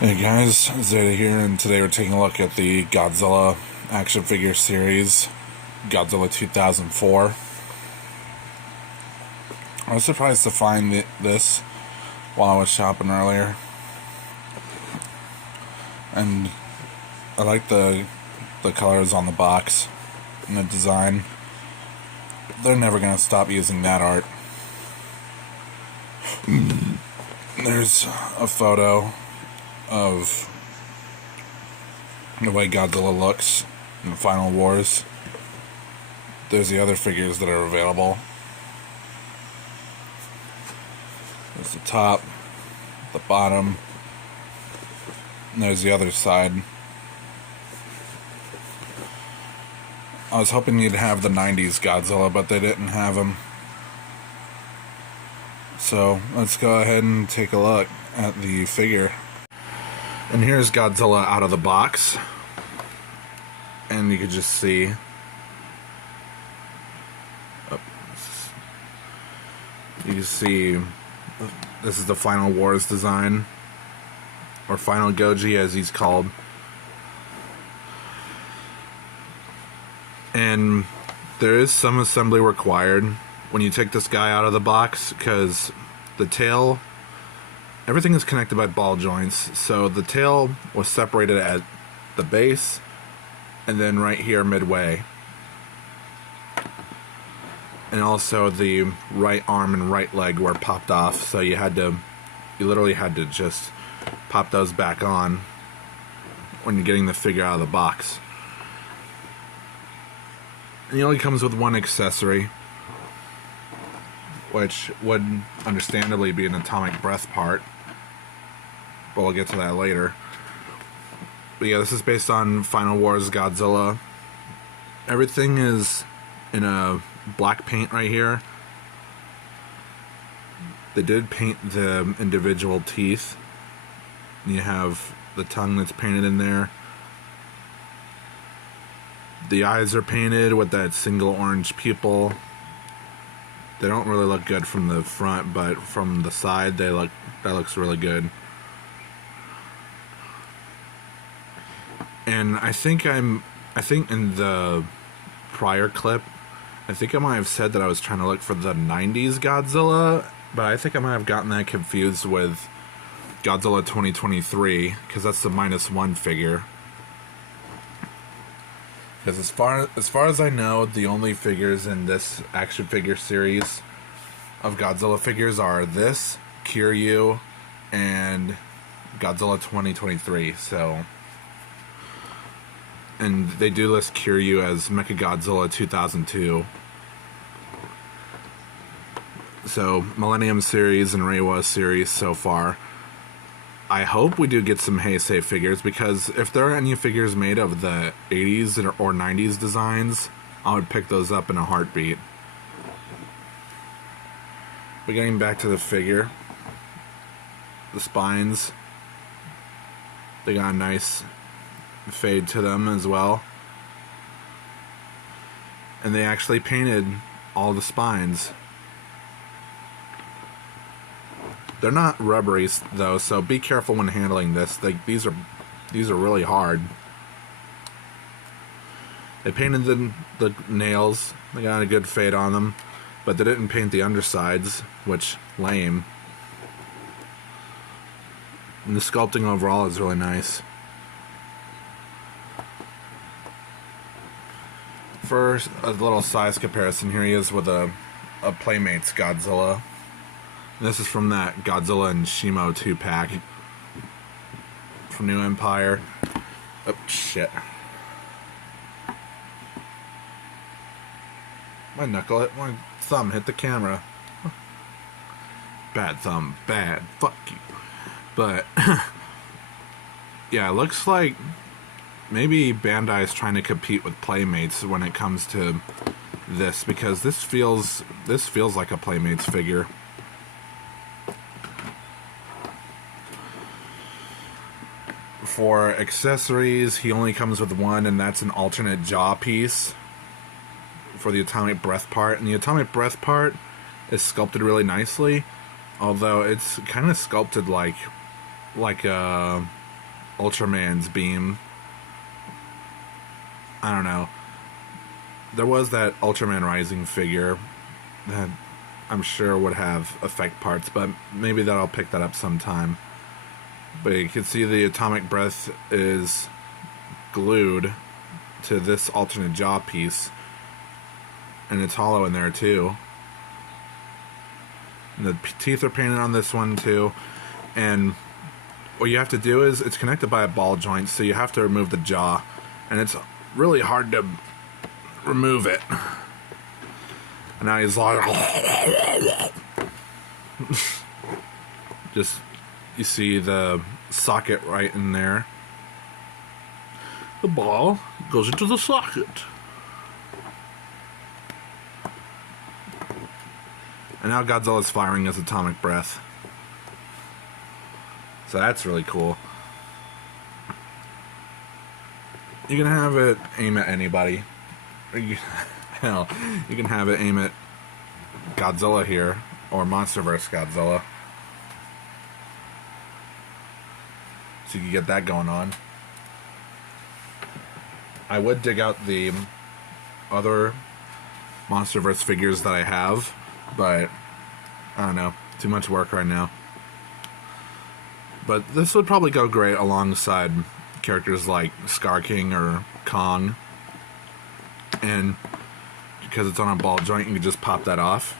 Hey guys, Zeta here, and today we're taking a look at the Godzilla action figure series, Godzilla 2004. I was surprised to find this while I was shopping earlier, and I like the colors on the box and the design. They're never going to stop using that art. There's a photo of the way Godzilla looks in the Final Wars. There's the other figures that are available. There's the top, the bottom, and there's the other side. I was hoping you'd have the 90s Godzilla, but they didn't have him. So let's go ahead and take a look at the figure. And here's Godzilla out of the box. And you can just see. You can see this is the Final Wars design. Or Final Goji as he's called. And there is some assembly required when you take this guy out of the box, because the tail, everything is connected by ball joints. So the tail was separated at the base and then right here midway. And also the right arm and right leg were popped off, so you literally had to just pop those back on when you're getting the figure out of the box. And he only comes with one accessory, which would understandably be an atomic breath part, but we'll get to that later. But yeah, this is based on Final Wars Godzilla. Everything is in a black paint right here. They did paint the individual teeth. You have the tongue that's painted in there. The eyes are painted with that single orange pupil. They don't really look good from the front, but from the side that looks really good. And I think in the prior clip, I think I might have said that I was trying to look for the 90s Godzilla, but I think I might have gotten that confused with Godzilla 2023, because that's the -1 figure. Because as far as I know, the only figures in this action figure series of Godzilla figures are this, Kiryu, and Godzilla 2023. So, and they do list Kiryu as Mechagodzilla 2002. So, Millennium series and Reiwa series so far. I hope we do get some Heisei figures, because if there are any figures made of the 80s or 90s designs, I would pick those up in a heartbeat. But getting back to the figure, the spines, they got a nice fade to them as well. And they actually painted all the spines. They're not rubbery though, so be careful when handling this. These are really hard. They painted the nails. They got a good fade on them, but they didn't paint the undersides, which lame. And the sculpting overall is really nice. For a little size comparison, here he is with a Playmates Godzilla. This is from that Godzilla and Shimo 2-pack from New Empire. Oh, shit. My thumb hit the camera. Bad thumb, bad. Fuck you. But, yeah, it looks like maybe Bandai is trying to compete with Playmates when it comes to this, because this feels like a Playmates figure. For accessories, he only comes with one, and that's an alternate jaw piece for the atomic breath part. And the atomic breath part is sculpted really nicely, although it's kind of sculpted like Ultraman's beam. I don't know. There was that Ultraman Rising figure that I'm sure would have effect parts, but maybe that I'll pick that up sometime. But you can see the atomic breath is glued to this alternate jaw piece, and it's hollow in there too. And the teeth are painted on this one too, and what you have to do is it's connected by a ball joint, so you have to remove the jaw, and it's really hard to remove it. And now he's like just, you see the socket right in there. The ball goes into the socket. And now Godzilla's firing his atomic breath. So that's really cool. You can have it aim at anybody. Hell, you can have it aim at Godzilla here, or MonsterVerse Godzilla. So you can get that going on. I would dig out the other MonsterVerse figures that I have, but I don't know, too much work right now. But this would probably go great alongside characters like Scar King or Kong. And because it's on a ball joint, you can just pop that off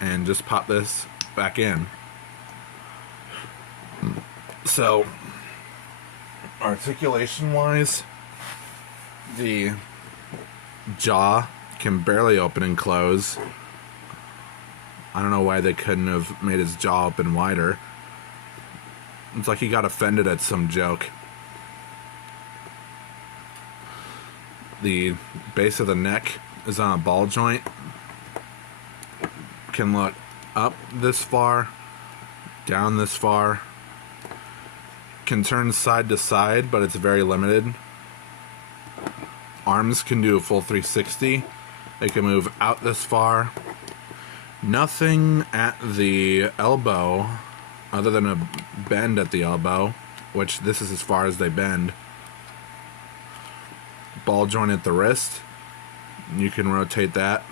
and just pop this back in. So, articulation wise, the jaw can barely open and close. I don't know why they couldn't have made his jaw open wider. It's like he got offended at some joke. The base of the neck is on a ball joint. Can look up this far, down this far. Can turn side to side, but it's very limited. Arms can do a full 360. They can move out this far. Nothing at the elbow, other than a bend at the elbow, which this is as far as they bend. Ball joint at the wrist. You can rotate that.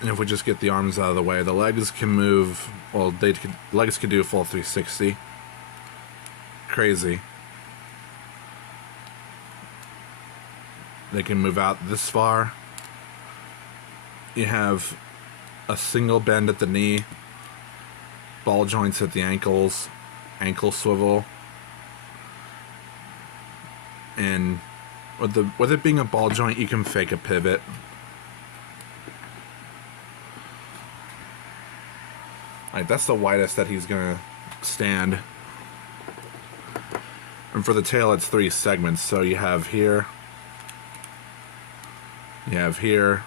And if we just get the arms out of the way, the legs can move. Well, legs can do a full 360. Crazy. They can move out this far. You have a single bend at the knee, ball joints at the ankles, ankle swivel, and with it being a ball joint, you can fake a pivot. Like, that's the widest that he's gonna stand. And for the tail, it's 3 segments. So you have here, you have here,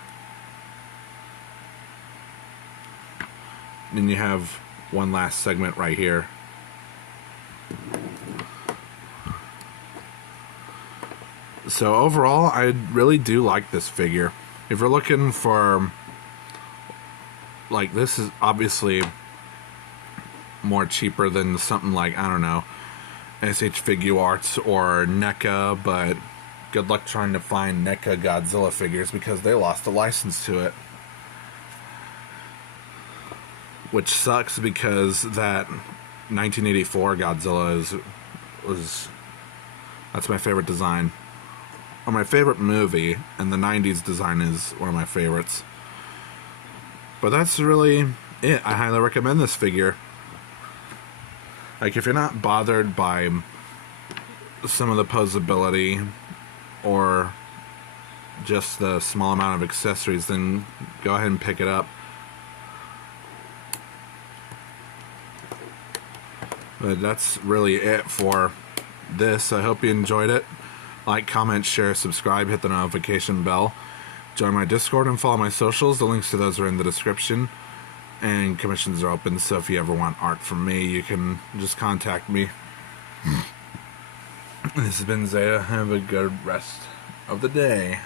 and you have one last segment right here. So overall, I really do like this figure. If you're looking for, like, this is obviously more cheaper than something like, I don't know, SH Figuarts or NECA, but good luck trying to find NECA Godzilla figures because they lost the license to it. Which sucks because that 1984 Godzilla that's my favorite design. Or my favorite movie, and the 90s design is one of my favorites. But that's really it. I highly recommend this figure. Like, if you're not bothered by some of the posability or just the small amount of accessories, then go ahead and pick it up. But that's really it for this. I hope you enjoyed it. Like, comment, share, subscribe, hit the notification bell. Join my Discord and follow my socials. The links to those are in the description. And commissions are open, so if you ever want art from me, you can just contact me. This has been Zeta. Have a good rest of the day.